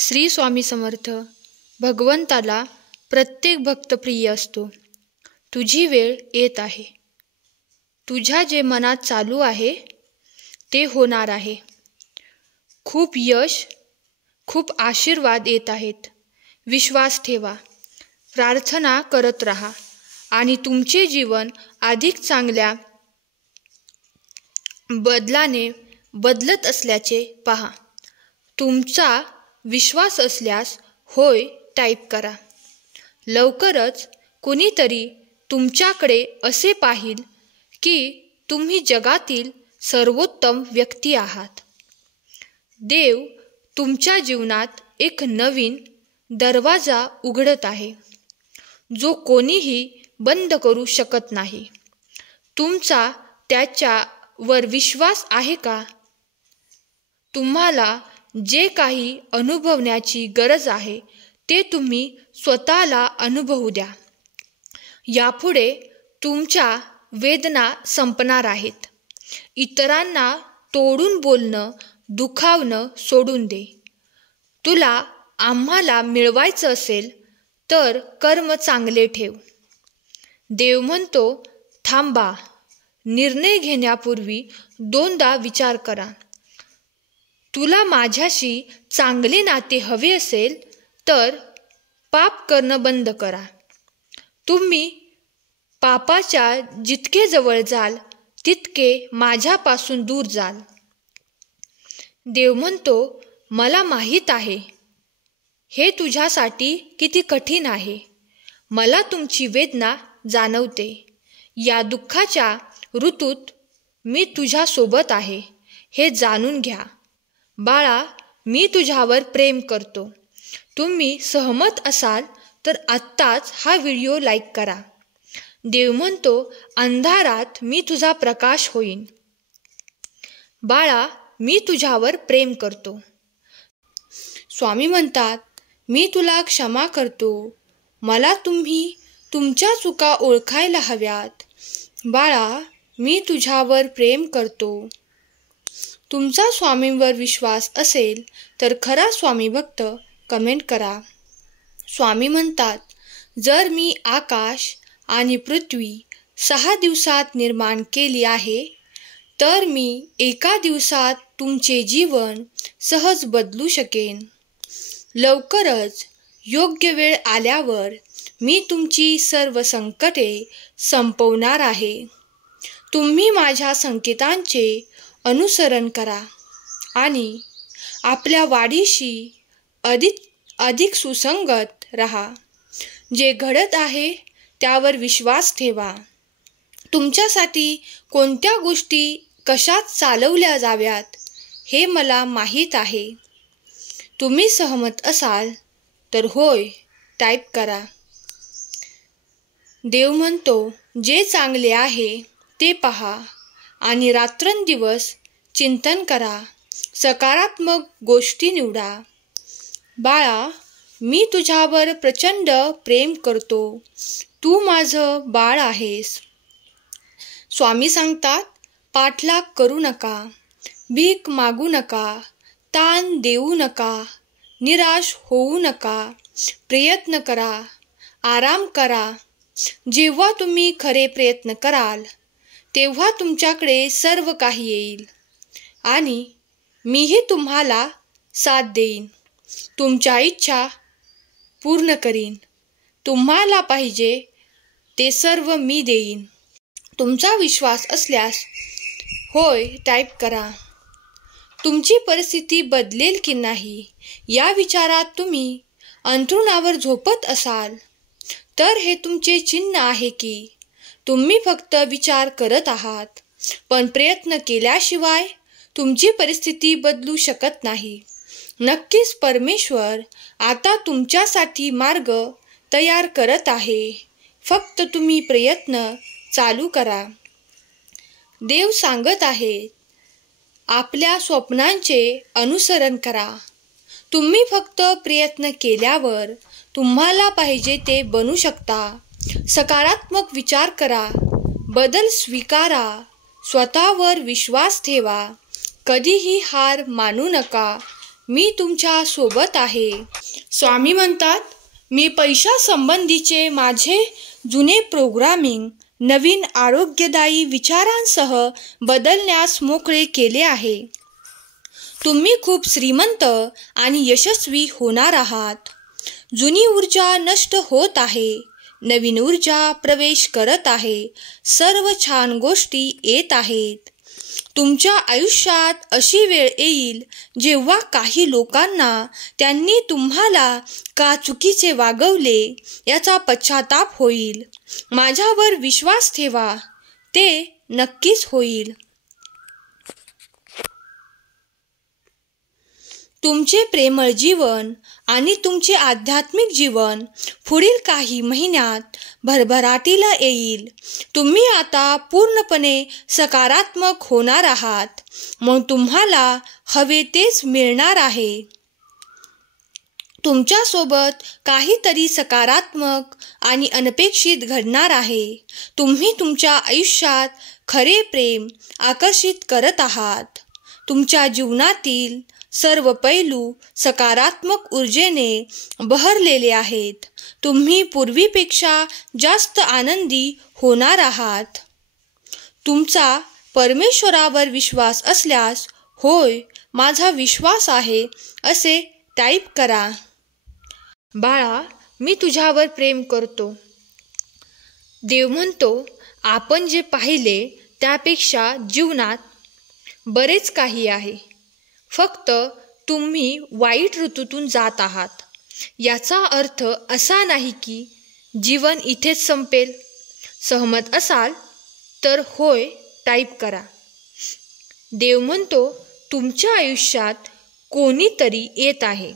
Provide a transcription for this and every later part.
श्री स्वामी समर्थ. भगवंताला प्रत्येक भक्त प्रिय असतो. तुझी वेळ येत आहे. तुझ्या जे मनात चालू आहे ते होणार आहे. खूप यश, खूप आशीर्वाद येत आहेत. विश्वास ठेवा, प्रार्थना करत राहा आणि तुमचे जीवन अधिक चांगल्या बदलाने बदलत असल्याचे पहा. तुमचा विश्वास असल्यास होय टाईप करा. लवकरच कुणीतरी तुमच्याकडे असे पाहिल की तुम्ही जगातील सर्वोत्तम व्यक्ती आहात. देव तुमच्या जीवनात एक नवीन दरवाजा उघडत आहे, जो कोणीही बंद करू शकत नाही. तुमचा त्याच्यावर विश्वास आहे का? तुम्हाला जे काही अनुभवण्याची गरज आहे ते तुम्ही स्वतःला अनुभवू द्या. यापुढे तुमच्या वेदना संपणार आहेत. इतरांना तोडून बोलणं, दुखावणं सोडून दे. तुला आम्हाला मिळवायचं असेल तर कर्म चांगले ठेव. देव म्हणतो, थांबा. निर्णय घेण्यापूर्वी दोनदा विचार करा. तुला माझ्याशी चांगले नाते हवे असेल तर पाप करणं बंद करा. तुम्ही पापाच्या जितके जवळ जाल तितके माझ्यापासून दूर जाल. देव म्हणतो, मला माहीत आहे हे तुझ्यासाठी किती कठीण आहे. मला तुमची वेदना जाणवते. या दुःखाच्या ऋतूत मी तुझ्यासोबत आहे हे जाणून घ्या. बाळा, मी तुझ्यावर प्रेम करतो. तुम्ही सहमत असाल तर आत्ताच हा व्हिडिओ लाईक करा. देव म्हणतो, अंधारात मी तुझा प्रकाश होईन. बाळा, मी तुझ्यावर प्रेम करतो. स्वामी म्हणतात, मी तुला क्षमा करतो. मला तुम्ही तुमच्या चुका ओळखायला हव्यात. बाळा, मी तुझ्यावर प्रेम करतो. तुमचा स्वामींवर विश्वास असेल तर खरा स्वामी भक्त कमेंट करा. स्वामी म्हणतात, जर मी आकाश आणि पृथ्वी 6 दिवसात निर्माण केली आहे तर मी एका दिवसात तुमचे जीवन सहज बदलू शकेन. लवकरच योग्य वेळ आल्यावर मी तुमची सर्व संकटे संपवणार आहे. तुम्ही माझ्या संकेतांचे अनुसरण करा आणि आपल्या वाढीशी अधिक सुसंगत रहा. जे घडत आहे त्यावर विश्वास ठेवा. तुमच्यासाठी कोणत्या गोष्टी कशात चालवल्या जाव्यात हे मला माहीत आहे. तुम्ही सहमत असाल तर होय टाईप करा. देव म्हणतो, जे चांगले आहे ते पहा आणि रात्रंदिवस चिंतन करा. सकारात्मक गोष्टी निवडा. बाळा, मी तुझ्यावर प्रचंड प्रेम करतो. तू माझं बाळ आहेस. स्वामी सांगतात, पाठलाग करू नका, भीक मागू नका, ताण देऊ नका, निराश होऊ नका. प्रयत्न करा, आराम करा. जेव्हा तुम्ही खरे प्रयत्न कराल तेव्हा तुमच्याकडे सर्व काही येईल आणि मीही तुम्हाला साथ देईन. तुमच्या इच्छा पूर्ण करीन. तुम्हाला पाहिजे ते सर्व मी देईन. तुमचा विश्वास असल्यास होय टाईप करा. तुमची परिस्थिती बदलेल की नाही या विचारात तुम्ही अंथरुणावर झोपत असाल तर हे तुमचे चिन्ह आहे की तुम्ही फक्त विचार करत आहात. पण प्रयत्न केल्याशिवाय तुमची परिस्थिती बदलू शकत नाही. नक्कीच परमेश्वर आता तुमच्यासाठी मार्ग तयार करत आहे. फक्त तुम्ही प्रयत्न चालू करा. देव सांगत आहे, आपल्या स्वप्नांचे अनुसरण करा. तुम्ही फक्त प्रयत्न केल्यावर तुम्हाला पाहिजे ते बनू शकता. सकारात्मक विचार करा, बदल स्वीकारा, स्वतःवर विश्वास ठेवा. कधीही हार मानू नका. मी तुमच्या सोबत आहे. स्वामी म्हणतात, मी पैशासंबंधीचे माझे जुने प्रोग्रामिंग नवीन आरोग्यदायी विचारांसह बदलण्यास मोकळे केले आहे. तुम्ही खूप श्रीमंत आणि यशस्वी होणार आहात. जुनी ऊर्जा नष्ट होत आहे, नवीन ऊर्जा प्रवेश करत आहे. सर्व छान गोष्टी येत आहेत. तुमच्या आयुष्यात अशी वेळ येईल जेव्हा काही लोकांना त्यांनी तुम्हाला का चुकीचे वागवले याचा पश्चाताप होईल. माझ्यावर विश्वास ठेवा, ते नक्कीच होईल. तुमचे प्रेमळ जीवन आणि तुमचे आध्यात्मिक जीवन पुढील काही महिन्यात भरभराटीला येईल. तुम्ही आता पूर्णपणे सकारात्मक होणार आहात, मग तुम्हाला हवे तेच मिळणार आहे. तुमच्यासोबत काहीतरी सकारात्मक आणि अनपेक्षित घडणार आहे. तुम्ही तुमच्या आयुष्यात खरे प्रेम आकर्षित करत आहात. तुमच्या जीवनातील सर्व पैलू सकारात्मक ऊर्जेने बहरलेले आहेत. तुम्ही पूर्वीपेक्षा जास्त आनंदी होणार आहात. तुमचा परमेश्वरावर विश्वास असल्यास, होय, माझा विश्वास आहे, असे टाईप करा. बाळा, मी तुझ्यावर प्रेम करतो. देव म्हणतो, आपण जे पाहिले त्यापेक्षा जीवनात बरेच काही आहे. फक्त तुम्ही वाईट ऋतूतून जात आहात. याचा अर्थ असा नाही की जीवन इथेच संपेल. सहमत असाल तर होय टाईप करा. देव म्हणतो, तुमच्या आयुष्यात कोणीतरी येत आहे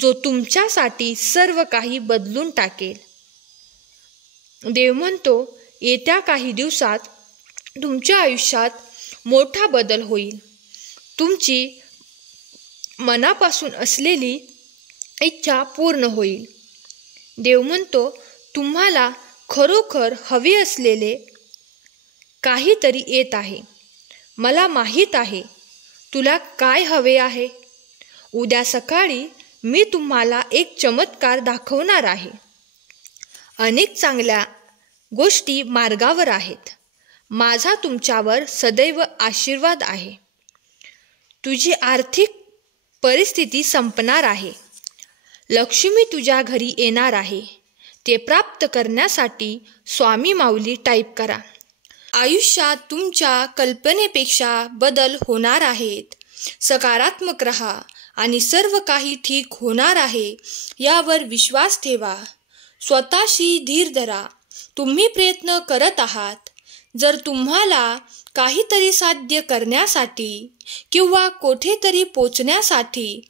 जो तुमच्यासाठी सर्व काही बदलून टाकेल. देव म्हणतो, येत्या काही दिवसात तुमच्या आयुष्यात मोठा बदल होईल. तुमची मनापासून असलेली इच्छा पूर्ण होईल. देव म्हणतो, तुम्हाला खरोखर हवे असलेले काहीतरी येत आहे. मला माहीत आहे तुला काय हवे आहे. उद्या सकाळी मी तुम्हाला एक चमत्कार दाखवणार आहे. अनेक चांगल्या गोष्टी मार्गावर आहेत. माझा तुमच्यावर सदैव आशीर्वाद आहे. तुझी आर्थिक परिस्थिती संपणार आहे. लक्ष्मी तुझ्या घरी येणार आहे. ते प्राप्त करण्यासाठी स्वामी माऊली टाईप करा. आयुष्यात तुमच्या कल्पनेपेक्षा बदल होणार आहेत. सकारात्मक रहा आणि सर्व काही ठीक होणार आहे यावर विश्वास ठेवा. स्वतःशी धीर धरा. तुम्ही प्रयत्न करत आहात. जर तुम्हाला काहीतरी साध्य करण्यासाठी किंवा कोठेतरी पोचण्यासाठी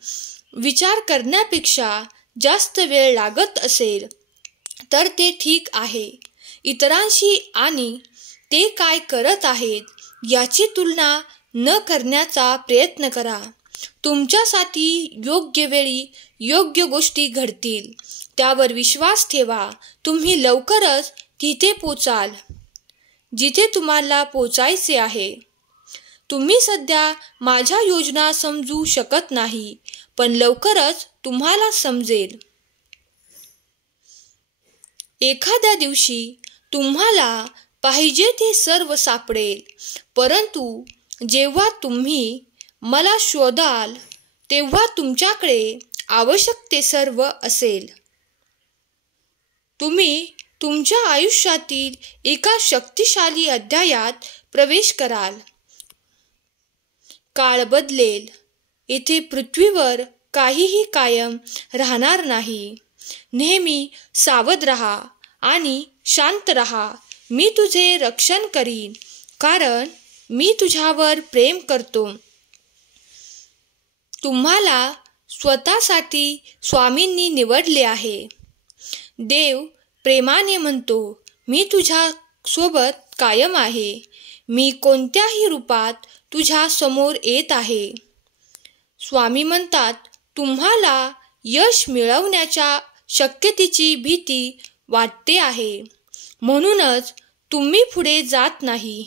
विचार करण्यापेक्षा जास्त वेळ लागत असेल तर ते ठीक आहे. इतरांशी आणि ते काय करत आहेत याची तुलना न करण्याचा प्रयत्न करा. तुमच्यासाठी योग्य वेळी योग्य गोष्टी घडतील. त्यावर विश्वास ठेवा. तुम्ही लवकरच तिथे पोचाल जिथे तुम्हाला पोचायचे आहे. तुम्ही सध्या माझ्या योजना समजू शकत नाही, पण लवकरच तुम्हाला समजेल. एखाद्या दिवशी तुम्हाला पाहिजे ते सर्व सापडेल, परंतु जेव्हा तुम्ही मला शोधाल तेव्हा तुमच्याकडे आवश्यक ते सर्व असेल. तुम्ही तुमच्या आयुष्यातील एका शक्तिशाली अध्यायात प्रवेश कराल. काळ बदलेल. येथे पृथ्वीवर काहीही कायम राहणार नाही. नेहमी सावध रहा आणि शांत रहा. मी तुझे रक्षण करीन, कारण मी तुझ्यावर प्रेम करतो. तुम्हाला स्वतःसाठी स्वामींनी निवडले आहे. देव प्रेमाने म्हणतो, मी तुझ्या सोबत कायम आहे. मी कोणत्याही रूपात तुझ्या समोर येत आहे. स्वामी म्हणतात, तुम्हाला यश मिळवण्याच्या शक्यतेची भीती वाटते आहे, म्हणूनच तुम्ही पुढे जात नाही.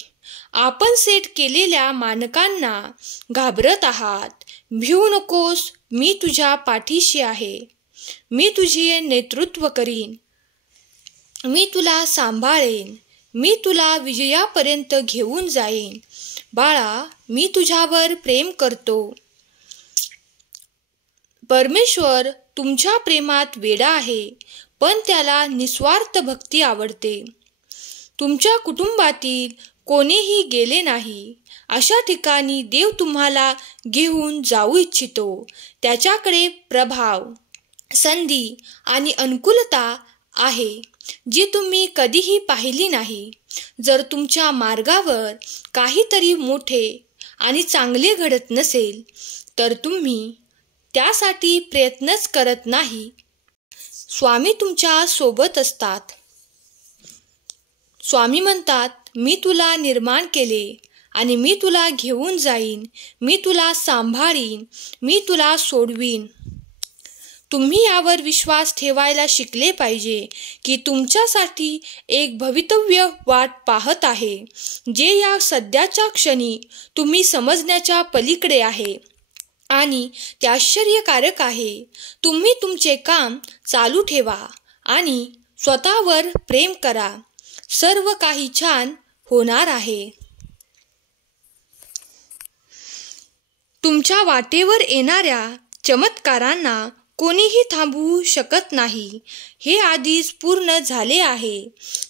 आपण सेट केलेल्या मानकांना घाबरत आहात. भिवू नकोस, मी तुझ्या पाठीशी आहे. मी तुझे नेतृत्व करीन. मी तुला सांभाळेन. मी तुला विजयापर्यंत घेऊन जाईन. बाळा, मी तुझ्यावर प्रेम करतो. परमेश्वर तुमच्या प्रेमात वेडा आहे, पण त्याला निस्वार्थ भक्ती आवडते. तुमच्या कुटुंबातील कोणीही गेले नाही अशा ठिकाणी देव तुम्हाला घेऊन जाऊ इच्छितो. त्याच्याकडे प्रभाव, संधी आणि अनुकूलता आहे जी तुम्ही कधीही पाहिली नाही. जर तुमच्या मार्गावर काहीतरी मोठे आणि चांगले घडत नसेल तर तुम्ही त्यासाठी प्रयत्नच करत नाही. स्वामी तुमच्या सोबत असतात. स्वामी म्हणतात, मी तुला निर्माण केले आणि मी तुला घेऊन जाईन. मी तुला सांभाळीन. मी तुला सोडवीन. तुम्ही यावर विश्वास ठेवायला शिकले पाहिजे की तुमच्यासाठी एक भवितव्य वाट पाहत आहे, जे या सध्याच्या क्षणी तुम्ही समजण्याच्या पलीकडे आहे आणि ते आश्चर्यकारक आहे. तुम्ही तुमचे काम चालू ठेवा आणि स्वतःवर प्रेम करा. सर्व काही छान होणार आहे. तुमच्या वाटेवर येणाऱ्या चमत्कारांना कोणीही थांबवू शकत नाही. हे आधीच पूर्ण झाले आहे.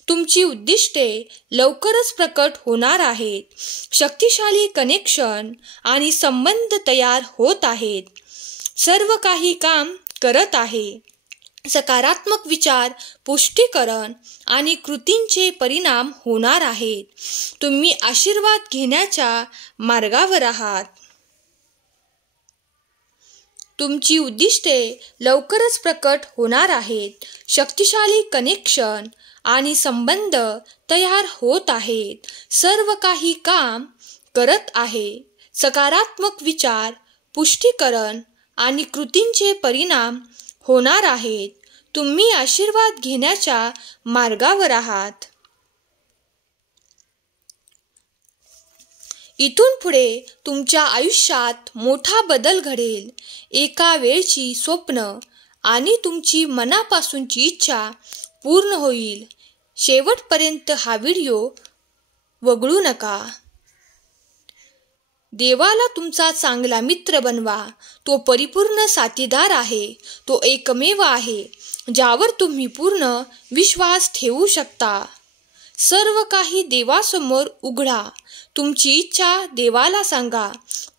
तुमची उद्दिष्टे लवकरच प्रकट होणार आहेत. शक्तिशाली कनेक्शन आणि संबंध तयार होत आहेत. सर्व काही काम करत आहे. सकारात्मक विचार, पुष्टीकरण आणि कृतींचे परिणाम होणार आहेत. तुम्ही आशीर्वाद घेण्याच्या मार्गावर आहात. तुमची उद्दिष्टे लवकरच प्रकट होणार आहेत. शक्तिशाली कनेक्शन आणि संबंध तयार होत आहेत. सर्व काही काम करत आहे. सकारात्मक विचार, पुष्टीकरण आणि कृतींचे परिणाम होणार आहेत. तुम्ही आशीर्वाद घेण्याच्या मार्गावर आहात. इथून पुढे तुमच्या आयुष्यात मोठा बदल घडेल. एका वेळची स्वप्न आणि तुमची मनापासूनची इच्छा पूर्ण होईल. शेवटपर्यंत हा व्हिडिओ वगळू नका. देवाला तुमचा चांगला मित्र बनवा. तो परिपूर्ण साथीदार आहे. तो एकमेव आहे ज्यावर तुम्ही पूर्ण विश्वास ठेवू शकता. सर्व काही देवासमोर उघडा. तुमची इच्छा देवाला सांगा.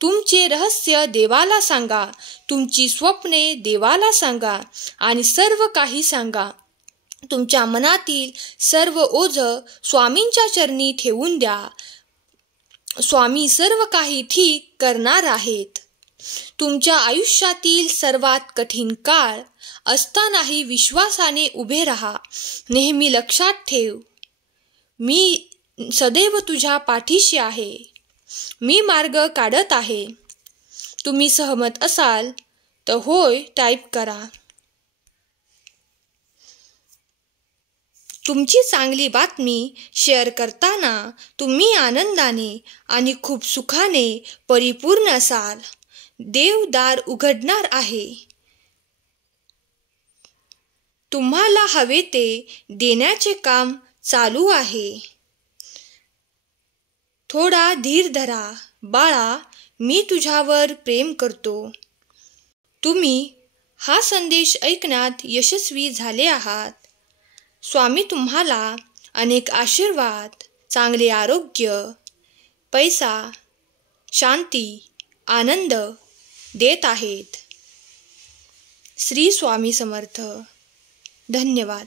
तुमचे रहस्य देवाला सांगा. तुमची स्वप्ने देवाला सांगा आणि सर्व काही सांगा. तुमच्या मनातील सर्व ओझं स्वामींच्या चरणी ठेवून द्या. स्वामी सर्व काही ठीक करणार आहेत. तुमच्या आयुष्यातील सर्वात कठीण काळ असतानाही विश्वासाने उभे राहा. नेहमी लक्षात ठेव, मी सदैव तुझ्या पाठीशी आहे. मी मार्ग काढत आहे. तुम्ही सहमत असाल तर होय टाईप करा. तुमची चांगली बातमी शेअर करताना तुम्ही आनंदाने आणि खूप सुखाने परिपूर्ण असाल. देव दार उघडणार आहे. तुम्हाला हवे ते देण्याचे काम चालू आहे. थोडा धीर धरा. बाळा, मी तुझ्यावर प्रेम करतो. तुम्ही हा संदेश ऐकण्यात यशस्वी झाले आहात. स्वामी तुम्हाला अनेक आशीर्वाद, चांगले आरोग्य, पैसा, शांती, आनंद देत आहेत. श्री स्वामी समर्थ. धन्यवाद.